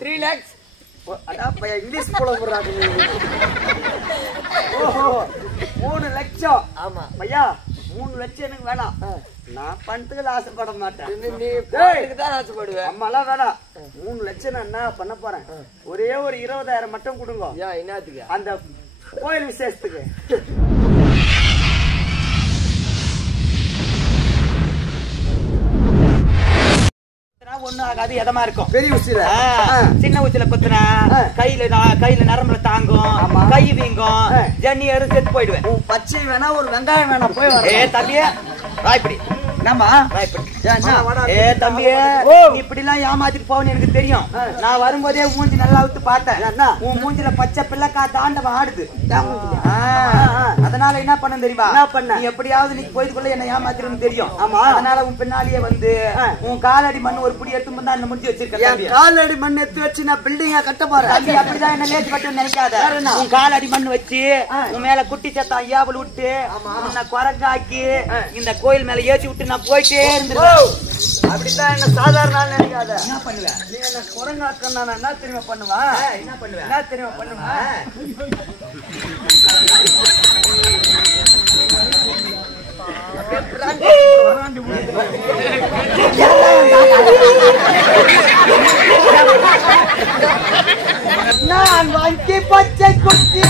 3 lakhs. English போல போடுறாங்க. ஓஹோ 3 லட்சம். ஆமா ஐயா 3 லட்சம் எனக்கு வேணாம். நான் பணத்துக்கு ஆசைப்பட மாட்டேன். நீ பணத்துக்கு தான் ஆசைப்படுவேன். அம்மாலாம் வேணாம். 3 லட்சம் நான் என்ன பண்ண போறேன்? ஒரே ஒரு 20,000 மட்டும் கொடுங்க. என்னத்துக்கு? அந்த கோயில் விசேஷத்துக்கு. ஒண்ணு ஆகாது எதமா இருக்கும். பெரிய ஊசில சின்ன ஊசில குத்துனா கையில நரம்புல தாங்கும், கை வீங்கும், ஜன்னி ஏறு செத்து போயிடுவேன். பச்சை வேணா ஒரு வெங்காயம் வேணா போய் வர. தம்பியே ராய்படி என்னம்மா தம்பியே நீ இப்படி எல்லாம் ஏமாத்திட்டு போவன்னு எனக்கு தெரியும். நான் வரும்போதே மூஞ்சி நல்லா விட்டு பார்த்தேன். உன் மூஞ்சில பச்சை பிள்ளைக்கா தாண்டவன் ஆடுது. அதனால என்ன பண்ண தெரியுமா? என்ன பண்ண? நீ எப்படியாவது நீ போயிட்டுக்குள்ள என்ன ஏமாத்திருன்னு தெரியும். ஆமா அதனால உன் பின்னாலேயே வந்து உன் காலடி மண் ஒரு புடி எடுத்து தான் என்ன முடிஞ்சு வச்சிருக்கேன். காலடி மண் எடுத்து வச்சு நான் பில்டிங்கா கட்ட போறேன். தம்பி அப்படிதான் என்ன லேட் பட்டு நினைக்காத. உன் காலடி மண் வச்சு உன் மேல குட்டி சத்தம் ஐயாவல் விட்டு உன்னை குரங்காக்கி இந்த கோயில் மேல ஏற்றி விட்டு நான் போயிட்டே இருந்துருவேன். அப்படித்தான் என்ன சாதாரண நினைக்காத. என்ன பண்ணுவேன்? நீ என்ன குரங்காக்க நான் என்ன தெரியுமா பண்ணுவேன்? என்ன பண்ணுவேன்? என்ன தெரியுமா பண்ணுவேன்? நான் வாங்கி பச்சை குட்டி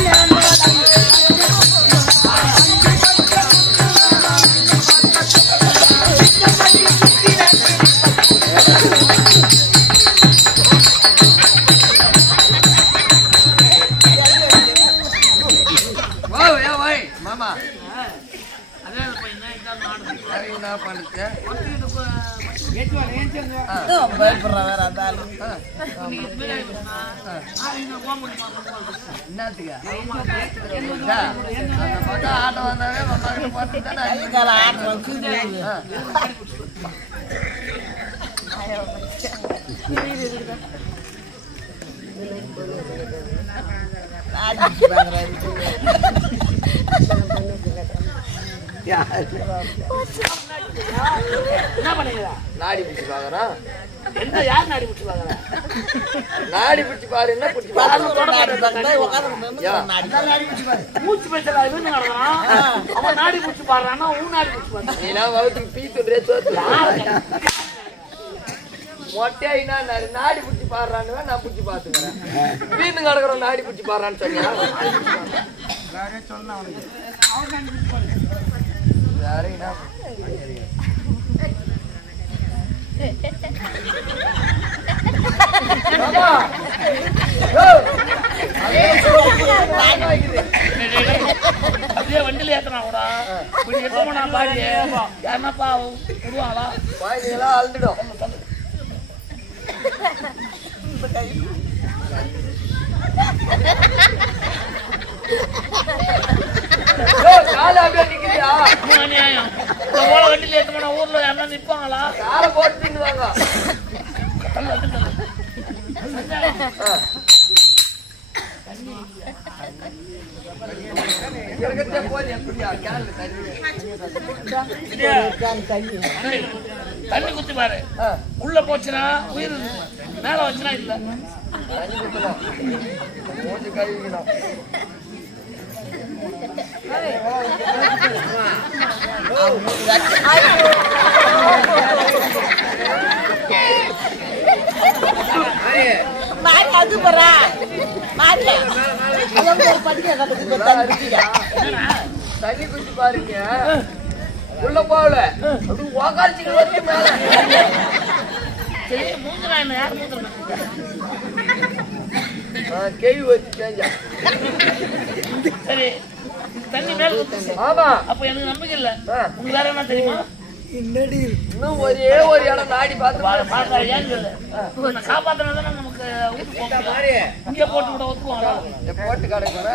என்ன பண்ணீங்களா? நாடி பிடிச்சு பாக்குறான். என்ன யார் நாடி பிடிச்சு பாக்குறா? நாடி பிடிச்சு பாரு. என்ன பிடிச்சு மூச்சு பேசல அவன் நாடி பிடிச்சு பாடுறான்னா உன் நாடி பிடிச்சு பாரு. நீனா வகுத்துக்கு பீத்துடுறே மொட்டையா நாடி பிடிச்சி பாடுறான்னு நான் பிடிச்சி பாத்துக்கிறேன். வீட்டு கிடக்குற நாடி பிடிச்சி பாடுறான்னு சொன்னியா? அப்படியே வண்டியில ஏத்தனா கூட நான் பாடி யாருனாப்பா விடுவாங்களா? பாடியெல்லாம் அழுதுடும். வண்டியில ஏத்தமான ஊர்ல யாருன்னா நிப்பாங்களா? காலை போட்டுவாங்க. தண்ணி குத்தி பாரு. உள்ள போச்சுன்னா உயிர், மேல வச்சுனா இல்ல. தண்ணி குடிச்சு பாருங்க. உள்ள போகல மேல கேள்வி வச்சு செஞ்சா சரி. தண்ணி மேல ஆமா. அப்ப எனக்கு நம்பிக்கை இல்ல. உங்களுக்கு வேற என்ன தெரியுமா? இன்னும் ஒரே ஒரு இடம் நாடி பார்த்து காப்பாத்தினா நமக்கு இங்க போட்டு கூட ஒத்துக்குவாங்க. போட்டு கிடைக்கும்.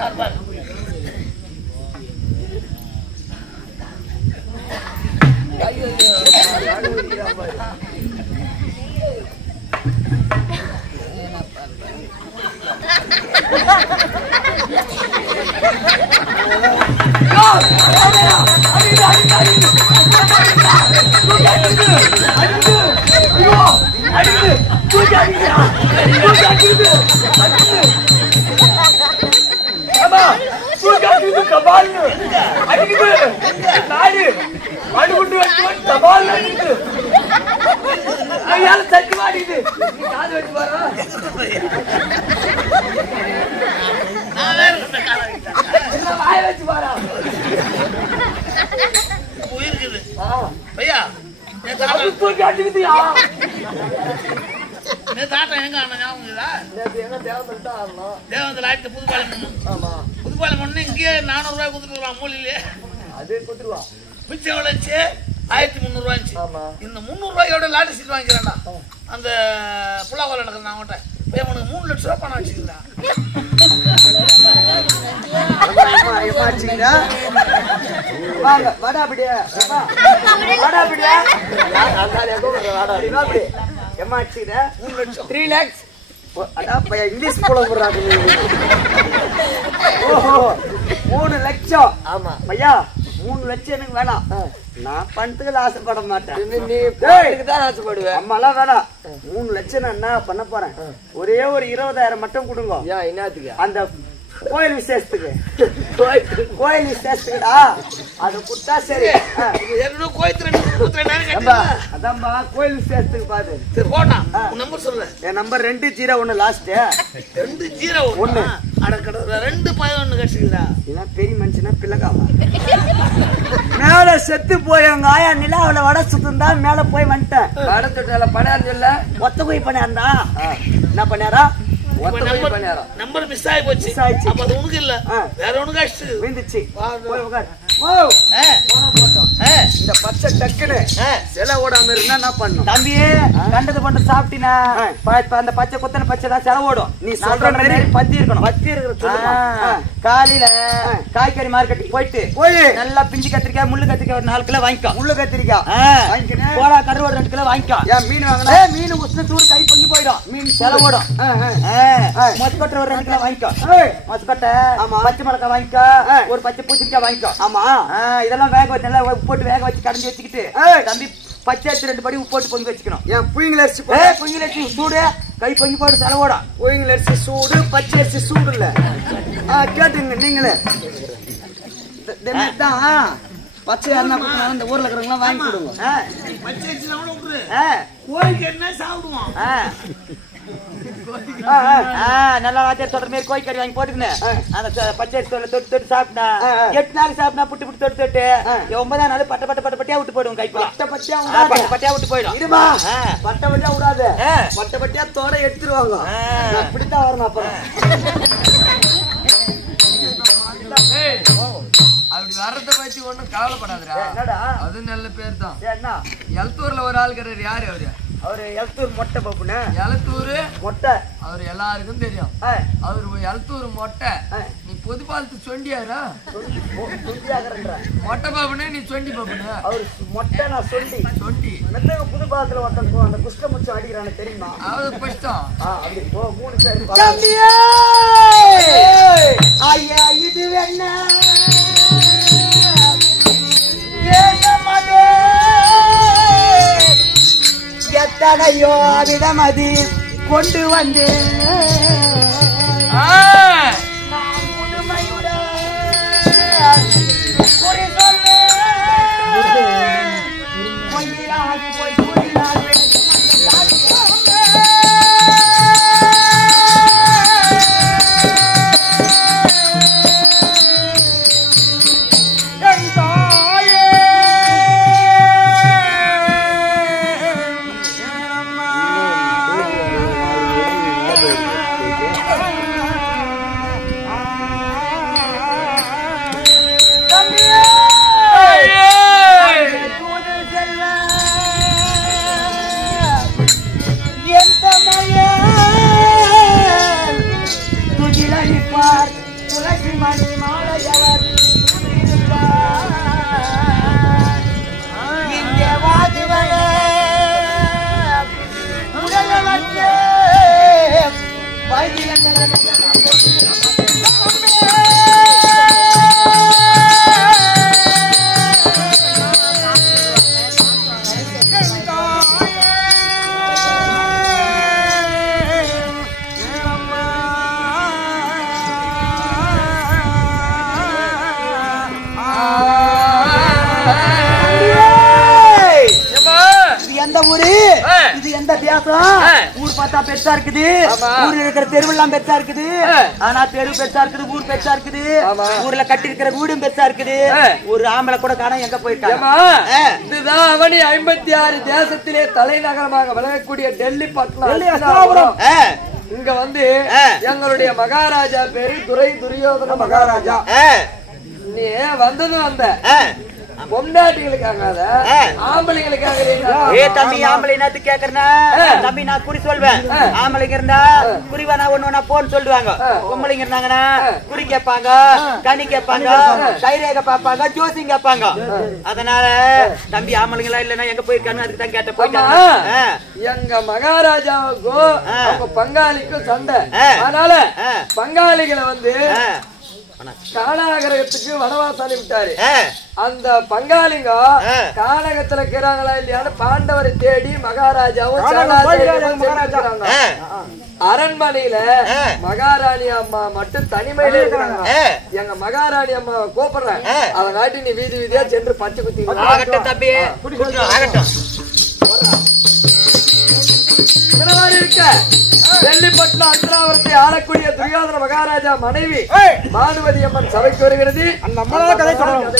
புதுப்பாலம் ஒண்ணு இங்கே 400 ரூபாய் கொடுத்துருவான் மூலையிலே அது கொடுத்துருவா மிச்சம் எவ்வளவு 1300 ரூபாய். இந்த 300 ரூபாயோட லாட்டரி சீட் வாங்கிக்கிறேன்டா அந்த புலாவால நடக்குது. நான் உன்கிட்ட போய் உனக்கு 3 லட்சம் ரூபாய் பணம் வச்சுக்கிறேன். வாங்க வடாபடியா வடாபடியா எம்மா வச்சுக்கிற 3 லட்சம் 3 lakhs. அதான் பையன் இங்கிலீஷ் போல போடுறாங்க. ஓஹோ 3 லட்சம். ஆமா பையா 3 லட்சம் எனக்கு வேணாம். நான் பணத்துக்கு ஆசைப்பட மாட்டேன். நீ தான் ஆசைப்படுவேன். அம்மாலாம் வேணாம். 3 லட்சம் நான் என்ன பண்ண போறேன்? ஒரே ஒரு 20,000 மட்டும் கொடுங்க. என்னத்துக்கு? அந்த கோயில் விசேஷத்துக்கு. கோயில் விசேஷத்துக்குடா அது கொடுத்தா சரி. அதான்பா கோயில் விசேஷத்துக்கு பாரு. நம்பர் சொல்ல. என் நம்பர் 201 லாஸ்ட். 201 அடக்கடை 211 கட்சிக்குதா. இதெல்லாம் பெரிய மனுஷனா பிள்ளைக்காவா? மேல செத்து போய் எங்க ஆயா நிலாவில வடை சுத்தா மேல போய் வந்துட்டேன். வடை சுட்டால பணியாரம் சொல்ல ஒத்த போய் பணியாரா என்ன பண்ணாரா? நம்பர் மிஸ் ஆகி போச்சு. அப்ப அது உனக்கு இல்ல வேற உனக்கு ஆச்சு விந்துச்சு. இந்த பச்சை டக்குன்னு செல ஓடாம இருந்தா என்ன பண்ணும்? தம்பி கண்டது பண்ண சாப்பிட்டீனா அந்த பச்சை கொத்தன பச்சை தான் செல ஓடும். நீ சொல்ற மாதிரி பத்தி இருக்கணும். பத்தி இருக்கிற காலையில காய்கறி மார்க்கெட்டுக்கு போய் நல்லா பிஞ்சு கத்திரிக்காய் முள்ளு கத்திரிக்காய் ஒரு 4 கிலோ வாங்கிக்கோ. முள்ளு கத்திரிக்காய் போடா கருவாடு 2 கிலோ வாங்கிக்கோ. மீன் வாங்கினா மீன் உஷ்ண சூடு கை பொங்கி போயிடும். மீன் செல ஓடும். மொச்சக்கொட்டை ஒரு 2 கிலோ வாங்கிக்கோ. மொச்சக்கொட்டை பச்சை மிளகாய் வாங்கிக்கோ. ஒரு பச்சை பூசணிக்காய் வாங்கிக்கோ. ஆமா இதெல்லாம் வேக வச்சு நல்லா உப்பு போட்டு வேக வச்சு கடைஞ்சி வச்சுக்கிட்டு தம்பி பச்சை அரிசி 2 படி உப்பு போட்டு பொங்கி வச்சுக்கணும். ஏன் புயங்கல் அரிசி புயங்கல் அரிசி சூடு கை பொங்கி போட்டு செலவோட புயங்கல் அரிசி சூடு பச்சை அரிசி சூடு இல்ல. கேட்டுங்க நீங்களே தான் பச்சை அரிசி இந்த ஊர்ல இருக்கிறவங்க வாங்கி கொடுங்க. பச்சை அரிசி கோழிக்கு என்ன சாப்பிடுவோம்? நல்லா வாத்தியார் சொல்ற மாதிரி கோழி கறி வாங்கி போட்டுக்கணும். அந்த பச்சை அரிசி தொட்டு தொட்டு சாப்பிட்டா 8 நாள் சாப்பிட்டா புட்டு புட்டு தொட்டு தொட்டு 9ஆம் நாள் பட்ட பட்ட பட்ட பட்டியா விட்டு போயிடும். கைப்பா பட்டியா விட்டு போயிடும். இருமா பட்ட பட்டியா விடாது. பட்ட பட்டியா தோட எடுத்துருவாங்க. அப்படித்தான் வரணும். அப்புறம் அப்படி வர்றத பத்தி ஒண்ணும் கவலைப்படாதுடா. அது நல்ல பேர் தான். எலத்தூர்ல ஒரு ஆளுக்கிறாரு. யாரு அவரு? அவரு எலத்தூர் மொட்டை பாப்புன்னு. எலத்தூர் மொட்டை அவரு எல்லாருக்கும் தெரியும். அவரு எலத்தூர் மொட்டை. நீ பொது பாலத்து சொண்டியாரா? மொட்டை பாப்புன்னு நீ சொண்டி பாப்புன்னு. அவரு மொட்டை நான் சொண்டி சொண்டி புது பாலத்துல ஒருத்தன் அந்த குஷ்ட முச்சம் அடிக்கிறான்னு தெரியுமா? அவரு கஷ்டம். அப்படி 3 பேர் ஐயா இது என்ன எத்தனையோ விதமதி கொண்டு வந்து வித்தியாசம். ஊர் பார்த்தா பெருசா இருக்குது, ஊர்ல இருக்கிற தெருவெல்லாம் பெருசா இருக்குது. ஆனா தெரு பெருசா இருக்குது, ஊர் பெருசா இருக்குது. ஊர்ல கட்டி இருக்கிற வீடும் பெருசா இருக்குது. ஒரு ஆம்பளை கூட காணோம், எங்க போயிருக்காங்க? இதுதான் அவனி 56 தேசத்திலே தலைநகரமாக விளங்கக்கூடிய டெல்லி பட்டணம். இங்க வந்து எங்களுடைய மகாராஜா பேரு துரியோதன மகாராஜா. நீ வந்ததும் வந்த பொண்டாட்டிகளுக்காக ஆம்பளைங்களுக்காக. தம்பி ஆம்பளை என்னத்து கேக்குறா தம்பி? நான் குறி சொல்வேன். ஆம்பளைங்க இருந்தா குறிவா நான் ஒண்ணு போன்னு சொல்லுவாங்க. பொம்பளைங்க இருந்தாங்கன்னா குறி கேட்பாங்க, கனி கேட்பாங்க, கைரேக பாப்பாங்க, ஜோசி கேட்பாங்க. அதனால தம்பி ஆம்பளைங்களா இல்லன்னா எங்க போயிருக்காங்க அதுக்கு தான் கேட்ட. போயிட்டாங்க எங்க மகாராஜாவுக்கும் அவங்க பங்காளிக்கும் சண்டை. அதனால பங்காளிகளை வந்து கானகரகத்துக்கு வனவாசம் அனுப்பிட்டாரு. அந்த பங்காளிங்க கானகத்துல இருக்கிறாங்களா இல்லையான்னு பாண்டவரை தேடி மகாராஜாவும் அரண்மனையில மகாராணி அம்மா மட்டும் தனிமையில இருக்கிறாங்க. எங்க மகாராணி அம்மா கூப்பிடுறேன், அதை காட்டி நீ வீதி வீதியா சென்று பச்சை குத்தி இருக்க. டெல்லிப்பட்டினம் அர்த்தராவரத்தை ஆளக்கூடிய துரியோதன மகாராஜா மனைவி பானுமதி அம்மன் சபைக்கு வருகிறது. அந்த அம்மனால கதை சொல்லணும்.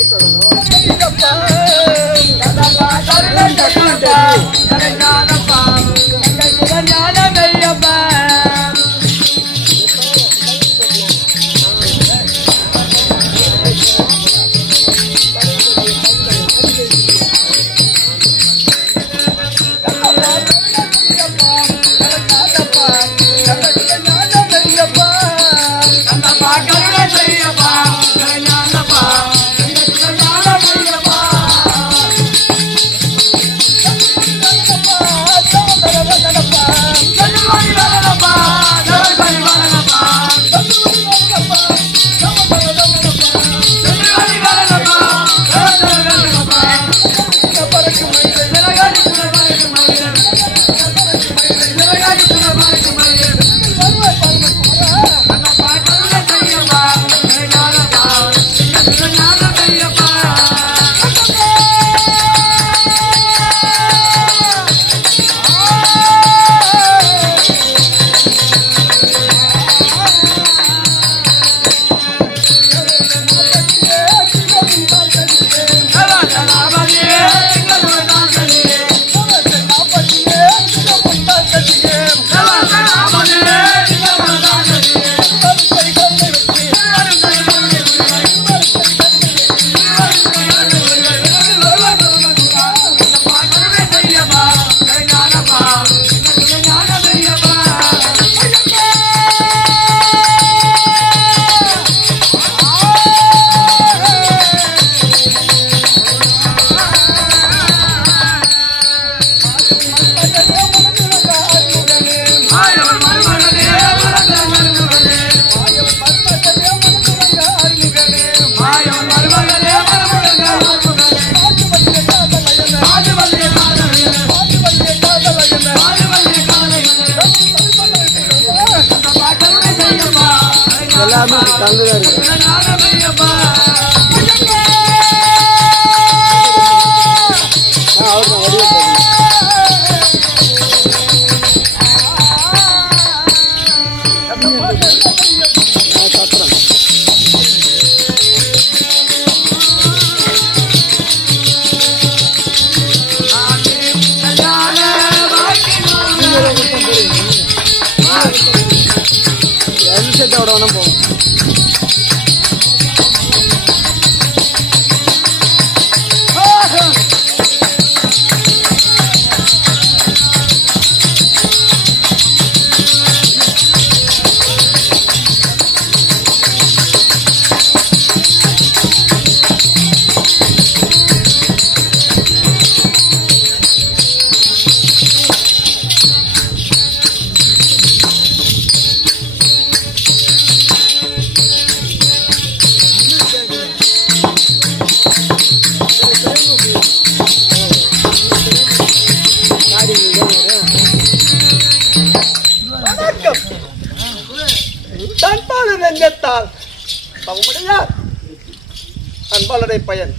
அன்பாளரை பயன்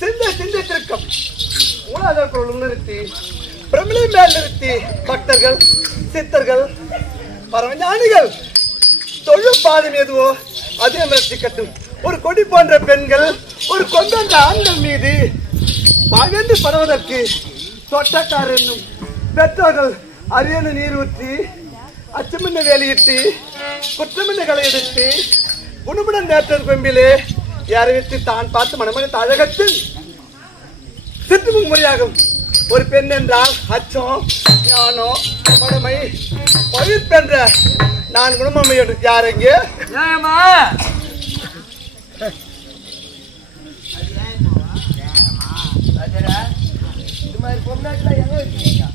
சிந்தை சிந்தித்திருக்கும் மூலாதார குரல் நிறுத்தி பிரமிளை மேல் நிறுத்தி பக்தர்கள் சித்தர்கள் பரமஞானிகள் தொழும் பாதம் எதுவோ அதே மிரட்டி கட்டும் ஒரு கொடி போன்ற பெண்கள் ஒரு கொண்டந்த ஆண்கள் மீது பகந்து படுவதற்கு தொட்டக்கார் என்னும் பெற்றோர்கள் அரியணு நீர் ஊற்றி அச்சமின்ன வேலையிட்டு குற்றமின்ன எடுத்து குணுமுடன் நேற்ற கொம்பிலே யாரைவிட்டு தான் பார்த்து மனமனை தாழகத்தில் சித்து முறையாகும் ஒரு பெண் என்றால் அச்சம் ஞானம் மனமை பயிர்ப்பென்ற நான் குணமமை யாருங்க இது மாதிரி பொண்ணாட்ல எங்க வச்சிருக்கீங்க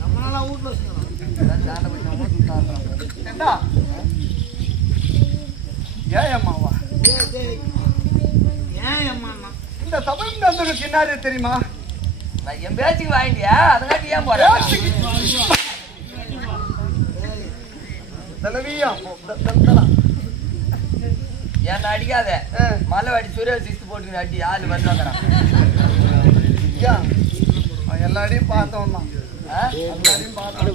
நம்மளால வீட்டுல ஏன் அம்மாவா இந்த தமிழ் நந்தனுக்கு என்ன தெரியுமா என் பேச்சுக்கு வாங்கிட்டியா அதங்காட்டி ஏன் போறேன் ஏன் அடிக்காத மலைவாடி சுரேஷ் சிஸ்து போட்டு அடி ஆளு வந்தாங்கிறான் எல்லா அடியும் பார்த்தோம் தான் எல்லாரையும் பார்த்தோம்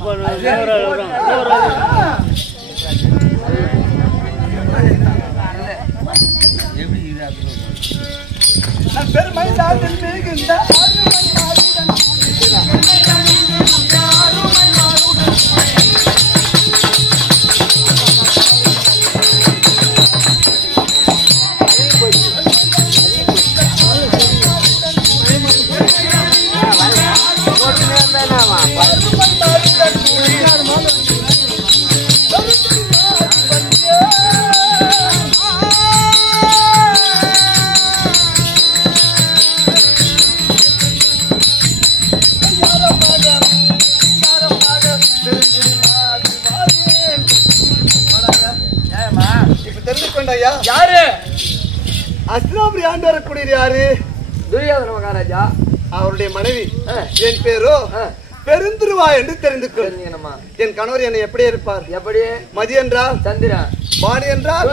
பெருமை தாண்டில் மிகுந்த யாரு அஸ்தினாபுரி ஆண்டு வரக்கூடிய யாரு துரியோதன மகாராஜா அவருடைய மனைவி என் பேரோ பெருந்திருவா என்று தெரிந்து கொள்ளுங்கம்மா. என் கணவர் என்னை எப்படி இருப்பார்? எப்படி? மதி என்றால் சந்திரன், வாணி என்றால்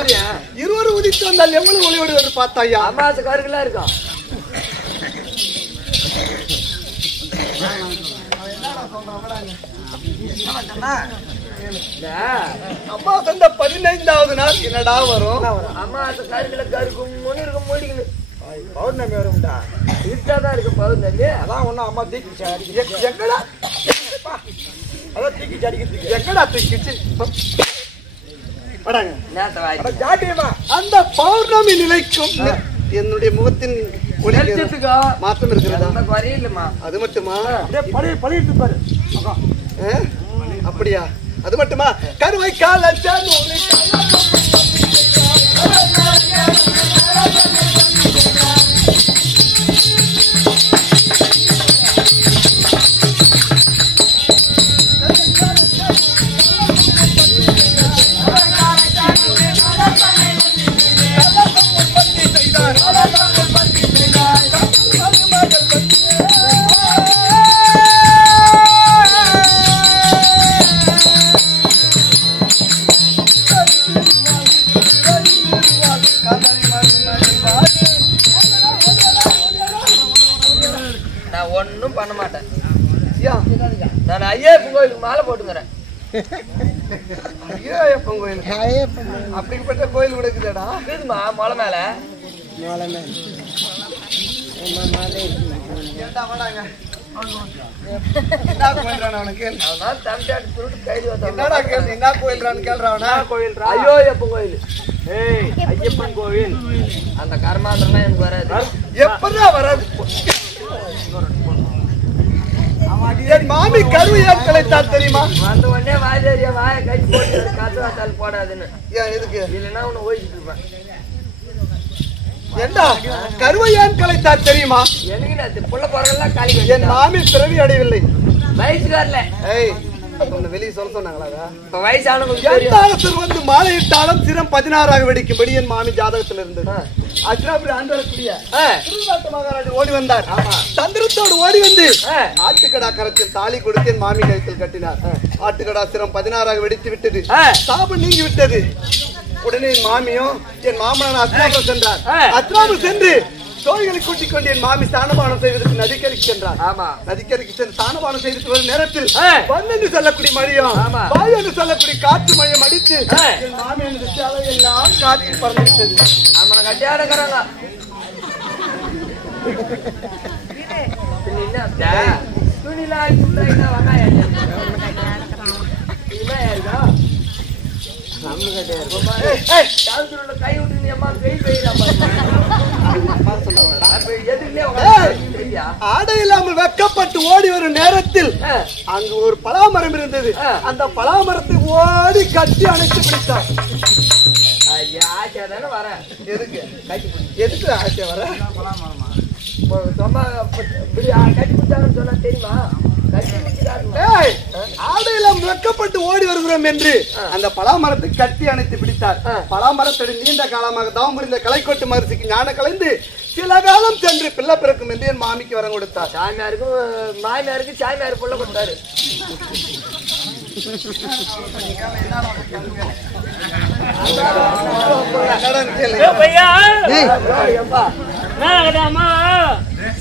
இருவரும் உதித்து வந்தால் எவ்வளவு ஒளியோடு என்று பார்த்தாயா? அமாச கருகளா இருக்கும். அம்மா தந்த 15வது நாள் என்னடா வரும்? அமாச கருகள கருக்கும் இருக்கும் மூடிக்கணும். பௌர்ணமி வரும்டா. இருட்டாதான் இருக்கு பௌர்ணமி. அதான் ஒன்னும் அம்மா தீக்கிச்சு அடிக்குது. எங்கடா அதான் தீக்கிச்சு அடிக்குது. எங்கடா தீக்கிச்சு? அந்த பௌர்ணமி நிலைக்கும் என்னுடைய முகத்தின் மாற்றம் இருக்கிறதா? அது மட்டுமா? அப்படியா? அது மட்டுமா? கருவை கால ஒன்னும் பண்ண மாட்டேன். நான் ஐயப்பன் கோயிலுக்கு மாலை போட்டுக்கிறேன். ஐயப்பன் கோயில் அப்படிப்பட்ட கோயில் கொடுக்குதா? இருக்குதுமா மலை மேல. ஐயப்பன் கோயில் அந்த கர்மாந்திரம் எனக்கு வராது. எப்பதான் வராது? என் மாமி கருவையால் கலைத்தார் தெரியுமா? வந்த உடனே வாஜாரியா வாய கட்டி போட்டு காசு வாத்தால் போடாதுன்னு. ஏன் எதுக்கு? இல்லைன்னா உன்னை ஓடிட்டு இருப்பேன். என்ன கருவையான் கலைத்தார் தெரியுமா? எனக்கு புள்ள போறதெல்லாம் காலி. என் மாமி பிறவி அடையவில்லை. வயசுக்காரல வெளியே சொல்ல சொன்னாங்களா? இப்ப வயசானவங்க வந்து மாலையிட்டாலும் சிரம் 16 வெடிக்கும்படி என் மாமி ஜாதகத்தில் இருந்தது. அஸ்தினாபுரி ஆண்டு வரக்கூடிய மகாராஜா ஓடி வந்தார். தந்திரத்தோடு ஓடி வந்து ஆட்டுக்கடா கரத்தில் தாலி கொடுத்து என் மாமி கழுத்தில் கட்டினார். ஆட்டுக்கடா சிரம் 16 வெடித்து விட்டது. சாபம் நீங்கி விட்டது. உடனே என் மாமியும் என் மாமனார் அஸ்தினாபுரம் சென்றார். அஸ்தினாபுரம் சென்று தோழிகளை கூட்டிக் கொண்டு என் மாமி ஸ்தானபானம் செய்வதற்கு நதிக்கரைக்கு சென்றார். ஆமா. நதிக்கரைக்கு சென்று ஸ்தானபானம் செய்துட்டு வரும் நேரத்தில் வந்து சொல்லக்கூடிய மழையும் வாய் என்று சொல்லக்கூடிய காற்று மழையும் அடித்து என் மாமி எனது சேலை எல்லாம் காற்றில் பறந்துவிட்டது. அவனை கட்டியாடுக்கிறாங்க. துணிலாம் கை விட்டு அம்மா கை ஆடை இல்லாமல் வெக்கப்பட்டு ஓடி வரும் நேரத்தில் அங்கு ஒரு பலாமரம் இருந்தது. அந்த பலாமரத்தை ஓடி கட்டி அணைத்து பிடித்தார். ஆச்சா தானே வரேன். எதுக்கு எதுக்கு ஆசை வர? கட்டி பிடிச்சாங்கன்னு சொன்னா தெரியுமா? ஆடையெல்லாம் வெக்கப்பட்டு ஓடி வருகிறோம் என்று அந்த பலாமரத்தை கட்டி அணைத்து பிடித்தார். பலாமரத்தடி நீண்ட காலமாக தவம் புரிந்த கலைக்கோட்டு மகரிஷிக்கு ஞானம் கலைந்து சில காலம் சென்று பிள்ளை பிறக்கும் என்று என் மாமிக்கு வரம் கொடுத்தார். சாமியாருக்கும் மாமியாருக்கு சாமியார் புள்ள கொடுத்தாரு.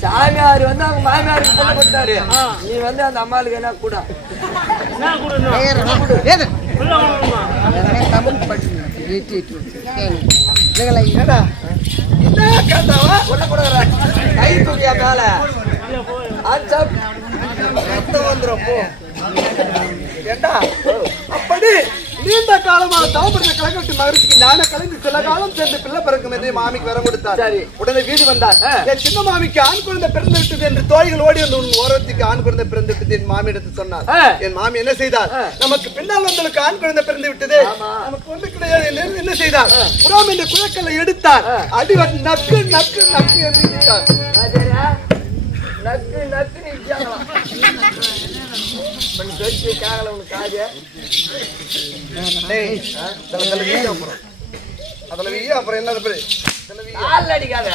சாமியார் வந்து அவங்க மாமியாருக்கு புள்ள கொடுத்தாரு. நீ வந்து அந்த அம்மாளுக்கு என்ன கூட கை தூக்கியா மேல வந்துடும். அப்படி நீண்ட காலமாக தவம்புரிந்த கலைக்கோட்டு மகரிஷிக்கு ஞானம் கலைந்து சில காலம் சென்று பிள்ளை பிறக்கும் என்று மாமிக்கு வரம் கொடுத்தார். உடனே வீடு வந்தார். என் சின்ன மாமிக்கு ஆண் குழந்தை பிறந்து விட்டது என்று தோழிகள் ஓடி வந்து உன் ஓரத்துக்கு ஆண் குழந்தை பிறந்து விட்டது என் மாமி எடுத்து சொன்னார். என் மாமி என்ன செய்தார்? நமக்கு பின்னால் வந்தவளுக்கு ஆண் குழந்தை பிறந்து விட்டது, நமக்கு ஒன்று கிடையாது என்ன செய்தார்? புறாம் என்று குழக்கல்லை எடுத்தார். அடி நக்கு நக்கு நக்கு என்று விட்டார். நக்கு நக்கு கேட்கல உனக்கு காஜ அப்புறம் என்ன அடிக்காத.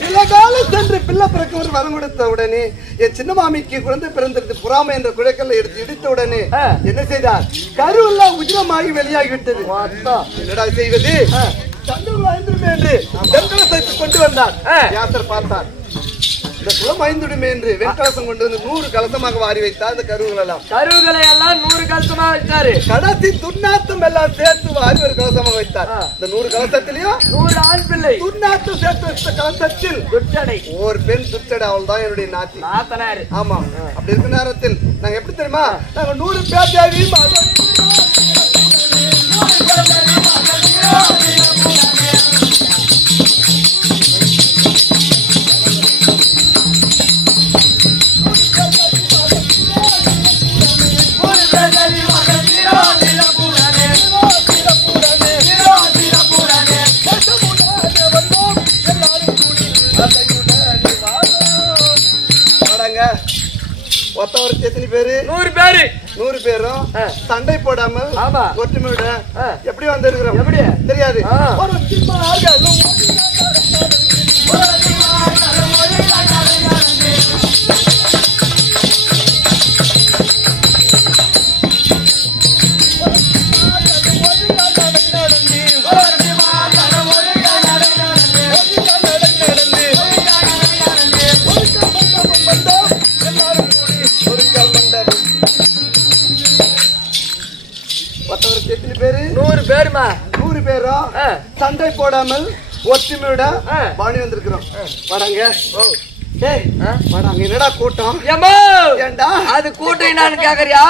சில காலம் சென்று பிள்ளை பிறக்க வரம் கொடுத்த உடனே என் சின்ன மாமிக்கு குழந்தை பிறந்திருந்த புறாமை என்ற குழக்கல்ல எடுத்து இடித்த உடனே என்ன செய்தார்? கருவெல்லாம் உஜ்ரமாகி வெளியாகிவிட்டது. என்னடா செய்வது? சந்தர்ப்பம் ஐந்துடுமே என்று வெண்கல சேர்த்து கொண்டு வந்தார். யாசர் பார்த்தார். இந்த குளம் ஐந்துடுமே என்று வெண்கலசம் கொண்டு வந்து 100 கலசமாக வாரி வைத்தார். அந்த கருவுகளை எல்லாம் 100 கலசமா வச்சாரு. கடைசி துர்நாத்தம் எல்லாம் சேர்த்து வாரி ஒரு கலசமாக வைத்தார். இந்த 100 கலசத்திலையும் 100 ஆண் பிள்ளை துர்நாத்தம் சேர்த்து வச்ச கலசத்தில் துர்ச்சடை ஒரு பெண் துர்ச்சடை. அவள் தான் என்னுடைய நாத்தி நாத்தனாரு. ஆமா. அப்படி இருக்க நேரத்தில் நாங்க எப்படி தெரியுமா? நாங்க 100 பேர் தேவி ஒத்தவருக்கு எத்தனை பேரு? 100 பேரு. 100 பேரும் சண்டை போடாமல் ஒற்றுமையோட எப்படி வந்திருக்கிறோம்? எப்படி தெரியாது. எத்தனை பேரு? 100 பேருமா. 100 பேரும் சண்டை போடாமல் ஒற்றுமையோட பாணி வந்திருக்கிறோம். வராங்க. என்னடா கூட்டம்? அது கூட்டம் நான் கேக்குறியா?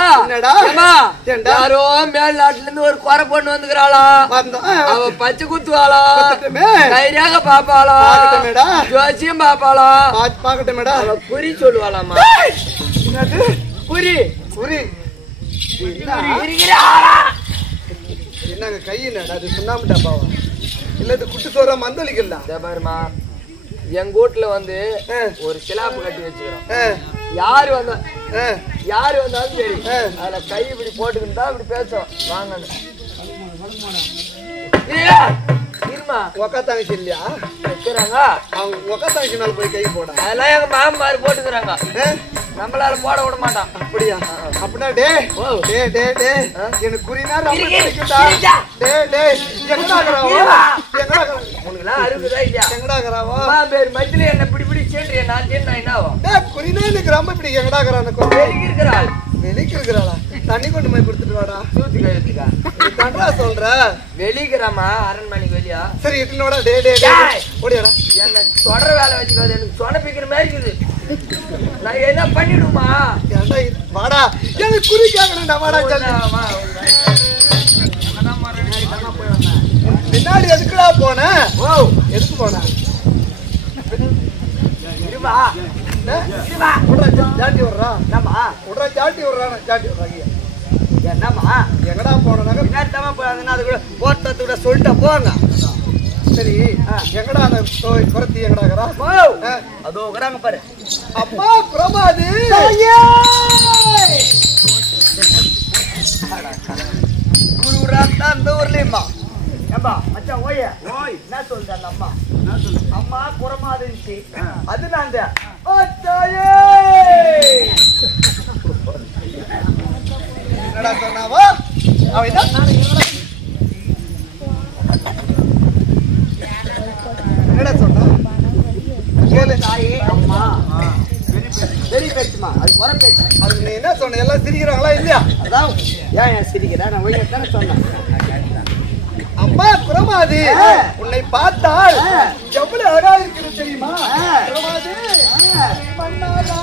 யாரோ மேல் நாட்டுல இருந்து ஒரு குறை பொண்ணு வந்துக்கிறாளா? அவ பச்சை குத்துவாளா? தைரியாக பாப்பாளா? ஜோசியம் பாப்பாளா? பாக்கட்டமேடா. குறி சொல்லுவாளாமா? குறி குறி என்னங்க கையினடா? அது சுண்ணாம்பு டப்பாவா? இல்ல இது குட்டு சோறா மந்தளிக்கல? பாருமா, எங்க வீட்டுல வந்து ஒரு சிலாப்பு கட்டி வச்சுக்கிறோம். யாரு வந்தாலும் சரி அதுல கை இப்படி போட்டுக்கிட்டு இப்படி பேசும். வாங்க ஒக்கா தங்கச்சி இல்லையா வைக்கிறாங்க? அவங்க ஒக்கா தங்கச்சி மேல போய் கை போட. அதெல்லாம் எங்க மாமா மாதிரி போட்டுக்கிறாங்க. நம்மளால போட விட மாட்டான். அப்படியா? அப்படின்னா டே எனக்கு குறினா ரொம்ப பிடிக்கும்டா. டே எங்கடாகறாவா? உனக்குலாம் அறுபதா இல்லையா? எங்கடாகறாவா? பேர் மத்தியில என்ன பிடி சேர்ந்து நான் சேர்ந்து என்ன ஆகும்? குறினா எனக்கு ரொம்ப பிடிக்கும். எங்கடாகறான வெளிக்கு இருக்கிறாள். வெளிக்கு இருக்கிறாளா? தண்ணி கொண்டு போய் கொடுத்துட்டு வாடா. சூத்து கழுத்துக்கா தண்டா சொல்ற வெளிக்கிறமா அரண்மனைக்கு வெளியா? சரி இட்டுனோடா. டே ஓடியாடா. என்ன தொடர வேலை வச்சுக்காது. எனக்கு சொனப்பிக்கிற மாதிரி இருக்குது. நான் என்ன பண்ணிடுமா? வாடா எனக்கு குறி கேட்கணும்டா. வாடா பின்னாடி எதுக்குடா போன? எதுக்கு போன? ஜாட்டி விடுறா. ஜாட்டி விடுறாங்க. என்னம்மா எங்கடா போனாங்க? பின்னாடி தான் போறாங்கன்னா அது கூட போட்டத்தை விட சொல்லிட்டு போங்க. சரி எங்கடா அந்த குரத்தி எங்கடாகிறா? அதோ வராங்க பாரு. அம்மா பிரமாதி அந்த ஊர்லயுமா ஏம்பா மச்சான் ஓய் என்ன சொல்ற அந்த அம்மா? அம்மா குறமாது இருந்துச்சு. அது நான் என்னடா சொன்னாவா? அவன் என்னடா சொன்னா? அம்மா வெறி பேச்சுமா. அது குறை பேச்சு. அது நீ என்ன சொன்ன? எல்லாம் சிரிக்கிறாங்களா இல்லையா? அதான் ஏன் சிரிக்கிறேன்? நான் ஒய்யா தானே சொன்னேன். அம்மா குறமாதி உன்னை பார்த்தால் எவ்வளவு அழகா இருக்கிறது தெரியுமா? குறமாதி மன்னாலா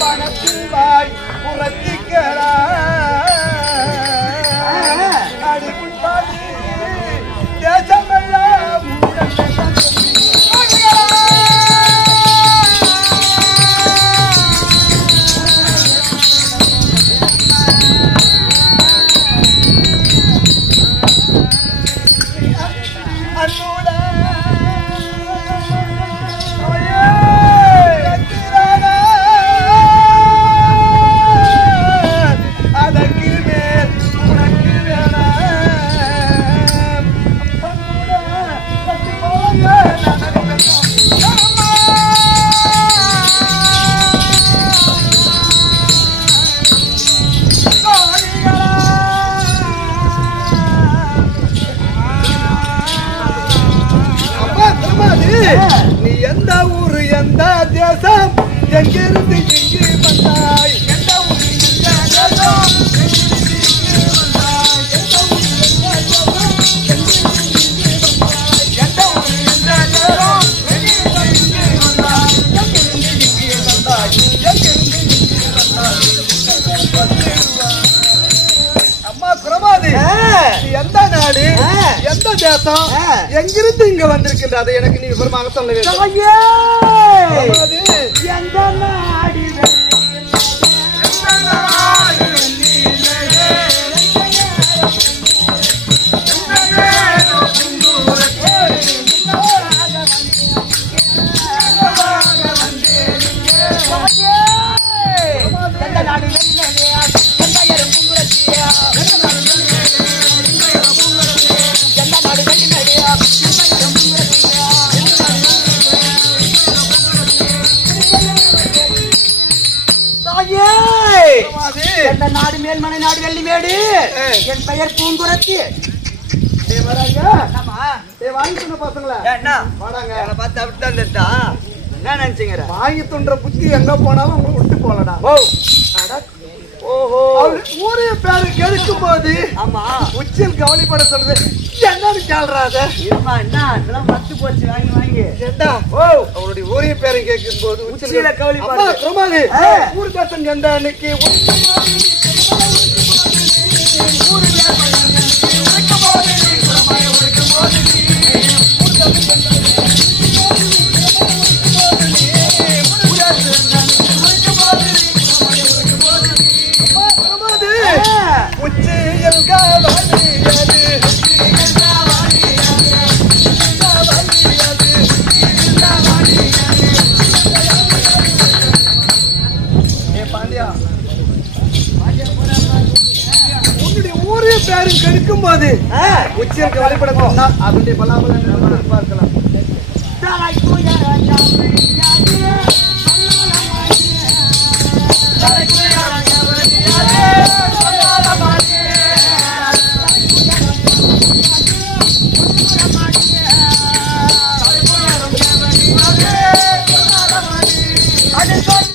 பணத்திவாய் புரத்திக்கிறா அடிப்பாடி தேசமெல்லாம் நீ எந்த ஊரு எந்த தேசம் எங்கிருந்து இங்கு வந்தாய்? எந்த ஊரு எந்த தேசம் அம்மா குறமாதி எந்த நாடு எந்த தேசம் எங்கிருந்து இங்க வந்திருக்கின்ற அதை எனக்கு நீ விவரமாக சொல்ல வேண்டும். எந்த நாடி நாடு மேல்மலை நாடு வெள்ளிமேடு. என் பெயர் பூங்குரத்தி. வாங்கி சொன்ன பசங்களா என்ன வாடாங்க. பார்த்து அப்படித்தான் இருந்தா என்ன நினைச்சீங்க? வாங்கி துன்ற புத்தி எங்க போனாலும் உங்களை விட்டு போலடா. ஓஹோ ஊரே பேரு கெடுக்கும் போது ஆமா உச்சில் கவனிப்பட சொல்றது என்னன்னு கேள்றாத. இருமா என்ன அதெல்லாம் மத்து போச்சு வாங்கி வாங்கி ஏண்டா அவருடைய ஊரிய பேரை கேட்கும் போது உச்சியில கவனிப்பாரு. பிரமாதி ஊர் தேசம் எந்த அன்னைக்கு உச்சியில் பாண்டியா உன்னுடைய ஊர் பரம்பரைய பேரும் கெடுக்கும் போது உச்சியருக்கு வழிபட சொன்னா அதனுடைய பலாபலம் பார்க்கலாம்.